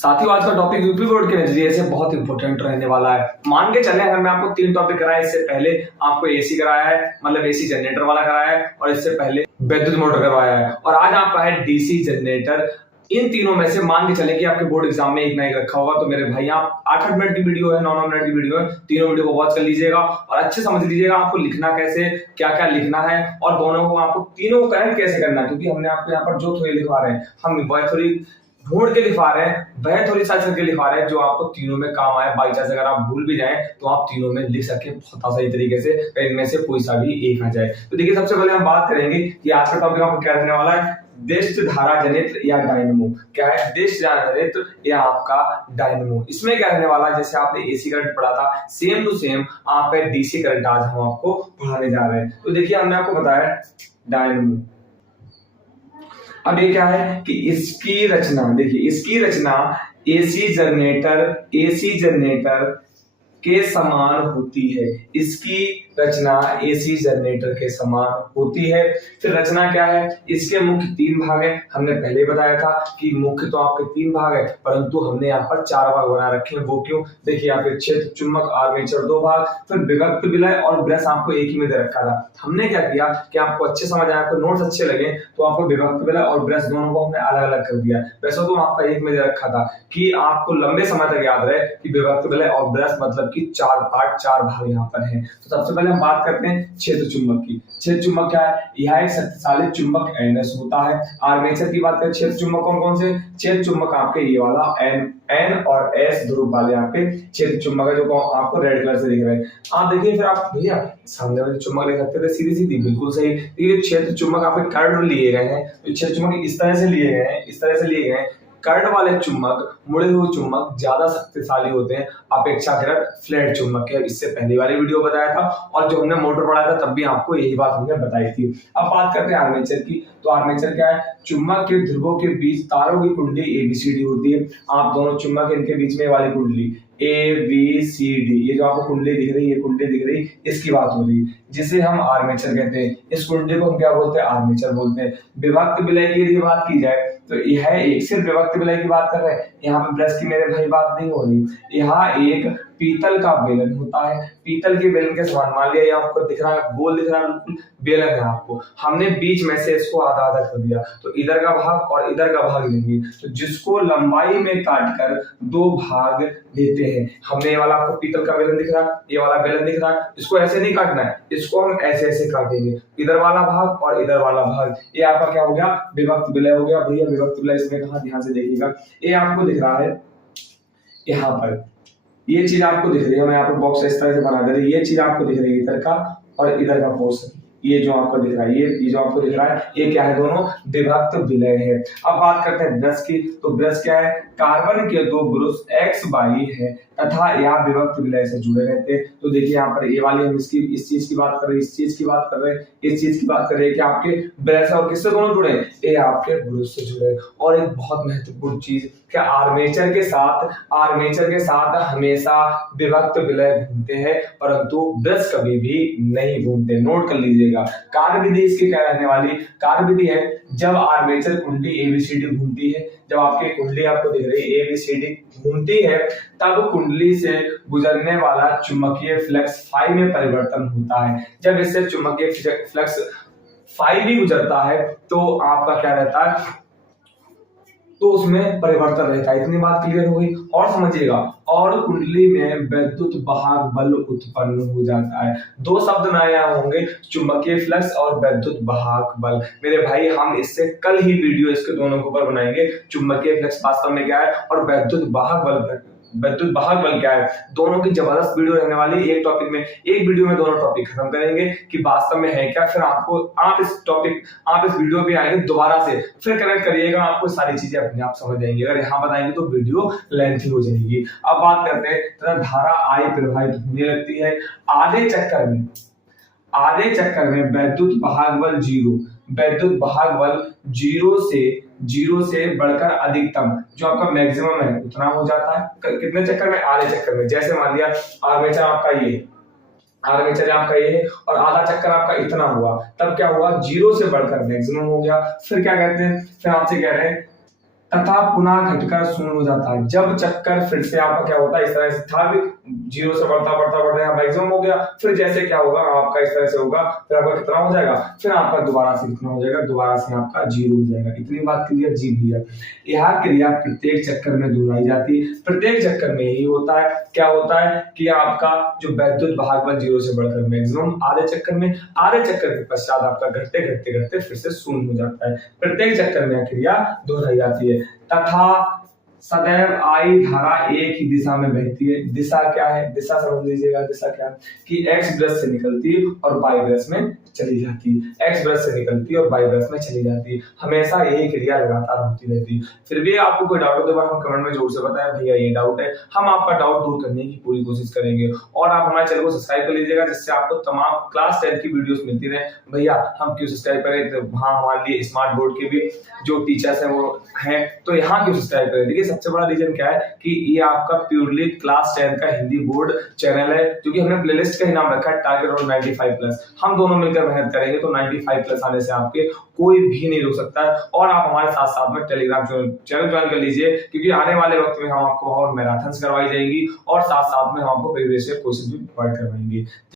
साथियों, आज का टॉपिक यूपी बोर्ड के नजरिए से बहुत इंपॉर्टेंट रहने वाला है। मान के चले, अगर मैं आपको 3 टॉपिक कराया, इससे पहले आपको एसी कराया है, मतलब एसी जनरेटर वाला कराया है, और इससे पहले विद्युत मोटर करवाया है, और आज आपका है डीसी जनरेटर। इन तीनों में से मान के चले कि आपके बोर्ड एग्जाम में एक ना एक रखा होगा। तो मेरे भाई, आप 8-8 मिनट की वीडियो है, 9-9 मिनट की वीडियो है, तीनों वीडियो को वॉच कर लीजिएगा और अच्छे समझ लीजिएगा आपको लिखना कैसे, क्या क्या लिखना है, और दोनों को आपको तीनों को कनेक्ट कैसे करना है। क्योंकि हमने आपको यहाँ पर जो थ्योरी लिखवा रहे हैं, हम वह थ्योरी ढूंढ के लिखवा रहे हैं, वह थोड़ी सर्च करके लिखवा रहे हैं जो आपको तीनों में काम आए। बाई चांस अगर आप भूल भी जाएं तो आप तीनों में लिख सके बहुत आसानी तरीके से, इनमें से कोई सा भी एक आ जाए। तो देखिए, सबसे पहले हम बात करेंगे कि आज का टॉपिक आपको क्या रहने वाला है, देश धारा जनित्र या डायनेमो। क्या है देश धारा जनित्र या आपका डायनेमो। इसमें क्या रहने वाला है, जैसे आपने एसी करंट पढ़ा था, सेम टू सेम आप डीसी करंट आज हम आपको पढ़ाने जा रहे हैं। तो देखिए, हमने आपको बताया डायनेमो। अब ये क्या है कि इसकी रचना देखिए, इसकी रचना एसी जनरेटर के समान होती है। इसकी रचना एसी जनरेटर के समान होती है। फिर रचना क्या है, इसके मुख्य 3 भाग है। हमने पहले बताया था कि मुख्य तो आपके 3 भाग है, परंतु हमने यहाँ पर 4 भाग बना रखे हैं। वो क्यों? देखिए, यहाँ पे क्षेत्र, चुंबक, आर्मेचर 2 भाग, फिर विभक्त विलय और ब्रश आपको एक ही में दे रखा था। हमने क्या किया कि आपको अच्छे समझ आए, आपको नोट्स अच्छे लगे, तो आपको विभक्त विलय और ब्रश दोनों को हमने अलग अलग कर दिया। वैसे तो आपका एक में दे रखा था कि आपको लंबे समय तक याद रहे कि विभक्त विलय और ब्रश मतलब कि 4 पार्ट, 4 भाग यहाँ पर है। तो सबसे पहले हम बात करते हैं क्षेत्र चुंबक की। क्षेत्र चुंबक क्या है? यह एक शक्तिशाली चुंबक NS होता है। आर्मेचर की बात करें, क्षेत्र चुंबक कौन कौन से? क्षेत्र चुंबक आपके ये वाला N और S ध्रुव वाले आपके क्षेत्र चुंबक है, जो आपको रेड कलर से दिख रहे हैं। आप देखिए, फिर आप भैया सामने वाले चुंबक ले सकते थे, सीधी सीधी, बिल्कुल सही। ये क्षेत्र चुंबक आपके कर्व लिए गए हैं, तो क्षेत्र चुंबक इस तरह से लिए गए हैं, इस तरह से लिए गए हैं। कर्ड वाले चुंबक, मुड़े हुए चुंबक ज्यादा शक्तिशाली होते हैं अपेक्षाकृत फ्लैट चुंबक के। इससे पहली वाली वीडियो बताया था, और जो हमने मोटर पढ़ाया था तब भी आपको यही बात हमने बताई थी। अब बात करते हैं आर्मेचर की। तो आर्मेचर क्या है? चुंबक के ध्रुवों के बीच तारों की कुंडली ABCD होती है। आप दोनों चुंबक, इनके बीच में वाली कुंडली ABCD, ये जो आपको कुंडली दिख रही है, ये कुंडली दिख रही है, इसकी बात हो रही है, जिसे हम आर्मेचर कहते हैं। इस कुंडली को हम क्या बोलते हैं? आर्मेचर बोलते हैं। विभक्त विलय की यदि बात की जाए तो यह एक सिर्फ विभक्त विलय की बात कर रहे हैं, यहाँ पे ब्रश की मेरे भाई बात नहीं हो रही। यहाँ एक पीतल का बेलन होता है, पीतल के बेलन के समान। मान लिया आपको दिख रहा है, गोल दिख रहा है, बिल्कुल बेलन है आपको। हमने बीच में से इसको आधा आधा कर दिया, तो इधर का भाग और इधर का भाग लेंगे, तो जिसको लंबाई में काटकर 2 भाग देते हैं। हमने ये वाला आपको पीतल का बेलन दिख रहा है, ये वाला बेलन दिख रहा है, इसको ऐसे नहीं काटना है, इसको हम ऐसे ऐसे काटेंगे, इधर वाला भाग और इधर वाला भाग। ये आपका क्या हो गया? विभक्त विलय हो गया। भैया विभक्त विलय इसमें कहाँ? ध्यान से देखिएगा, ये आपको दिख रहा है यहाँ पर, ये चीज आपको दिख रही है। मैं यहाँ पर बॉक्स इस तरह से बना दे रही है, ये चीज आपको दिख रही है इधर का और इधर का पोर्शन। ये जो आपको दिख रहा है, ये जो आपको दिख रहा है, ये क्या है? दोनों विभक्त विलय है। अब बात करते हैं ब्रश की। तो ब्रश क्या है? कार्बन के 2 ब्रश X, Y है तथा यह विभक्त विलय से जुड़े रहते हैं। तो देखिए, यहाँ पर ये वाली हम इसकी इस चीज की बात कर रहे हैं, इस चीज की बात कर रहे हैं, इस चीज की बात कर रहे हैं कि आपके ब्रश और किससे दोनों जुड़े? ये आपके ब्रश से जुड़े। और एक बहुत महत्वपूर्ण चीज, क्या आर्मेचर के साथ हमेशा विभक्त विलय घूमते हैं, परंतु ब्रश कभी भी नहीं घूमते। नोट कर लीजिएगा। कार्यविधि इसकी क्या रहने वाली? कार्यविधि है, जब आर्मेचर कुंडली ABCD घूमती है, जब आपकी कुंडली आपको दिख रही है ABCD घूमती है, तब कुंडली से गुजरने वाला चुंबकीय फ्लक्स फाई में परिवर्तन होता है। जब इससे चुंबकीय फ्लक्स फाई भी गुजरता है तो आपका क्या रहता है? तो उसमें परिवर्तन रहता है। इतनी बात क्लियर हो गई। और समझिएगा, और कुंडली में वैद्युत वाहक बल उत्पन्न हो जाता है। 2 शब्द नए होंगे, चुंबकीय फ्लक्स और वैद्युत वाहक बल। मेरे भाई, हम इससे कल ही वीडियो इसके दोनों के ऊपर बनाएंगे। चुंबकीय फ्लक्स वास्तव में क्या है और वैद्युत वाहक बल क्या है, दोनों की जबरदस्त वीडियो रहने वाली। एक टॉपिक में, एक वीडियो में दोनों टॉपिक खत्म करेंगे कि वास्तव में है क्या। फिर आप इस वीडियो पे आएंगे दोबारा से, फिर कनेक्ट करिएगा, आपको सारी चीजें अपने आप समझ आएंगी। अगर यहाँ बताएंगे तो वीडियो लेंथी हो जाएगी। अब बात करते हैं, तथा धारा I प्रवाहित होने लगती है। आधे चक्कर में वैद्युत वाहक बल 0 से बढ़कर अधिकतम, जो आपका मैक्सिमम है, उतना हो जाता है। कितने चक्कर में? आधे चक्कर में। जैसे मान लिया आर्मेचर आपका ये है और आधा चक्कर आपका इतना हुआ, तब क्या हुआ? 0 से बढ़कर मैक्सिमम हो गया। फिर क्या कहते हैं? फिर आपसे कह रहे हैं तथा पुनः घटकर शून्य हो जाता है। जब चक्कर फिर से आपका क्या होता है, इस तरह से था भी, जीरो से बढ़ता बढ़ता बढ़ता यहाँ मैक्सिमम हो गया, फिर जैसे क्या होगा आपका, इस तरह से होगा, फिर आपका कितना हो जाएगा, फिर आपका दोबारा से कितना हो जाएगा, दोबारा से आपका जीरो हो जाएगा। इतनी बात क्लियर जी भैया। यह क्रिया प्रत्येक चक्कर में दोहराई जाती है। प्रत्येक चक्कर में यही होता है, क्या होता है कि आपका जो वैद्युत भागफल जीरो से बढ़कर मैक्सिमम, आधे चक्कर में, आधे चक्कर के पश्चात आपका घटते घटते घटते फिर से शून्य हो जाता है। प्रत्येक चक्कर में क्रिया दोहराई जाती है। तथा सदैव आई धारा एक ही दिशा में बहती है। दिशा क्या है, दिशा समझ लीजिएगा। दिशा क्या है कि एक्स ब्रश से निकलती है और वाई ब्रश में चली जाती है। एक्स ब्रश से निकलती है और वाई ब्रश में चली जाती है। हमेशा यही क्रिया लगातार होती रहती है। फिर भी आपको कोई डाउट हो तो हम कमेंट में जरूर से बताएं भैया ये डाउट है, हम आपका डाउट दूर करने की पूरी कोशिश करेंगे। और आप हमारे चैनल को सब्सक्राइब कर लीजिएगा, जिससे आपको तमाम क्लास 10 की वीडियोस मिलती रहे। भैया हम क्यों सब्सक्राइब करें, तो वहाँ हमारे लिए स्मार्ट बोर्ड के भी जो टीचर्स हैं वो हैं, तो यहाँ क्यों सब्सक्राइब करें। देखिए सबसे बड़ा रीजन क्या है कि ये आपका प्योरली क्लास 10 का हिंदी बोर्ड चैनल है, क्योंकि हमने प्लेलिस्ट का ही नाम रखा है टारगेट और 95+। हम दोनों मिलकर मेहनत करेंगे तो 95+ आने से आपके कोई भी नहीं रोक सकता है। और आप हमारे साथ साथ में टेलीग्राम चैनल ज्वाइन कर लीजिए, क्योंकि आने वाले वक्त में हम आपको और मैराथन्स करवाई जाएंगी और साथ साथ में हम आपको प्रीवियस ईयर क्वेश्चन भी प्रोवाइड करवाएंगे।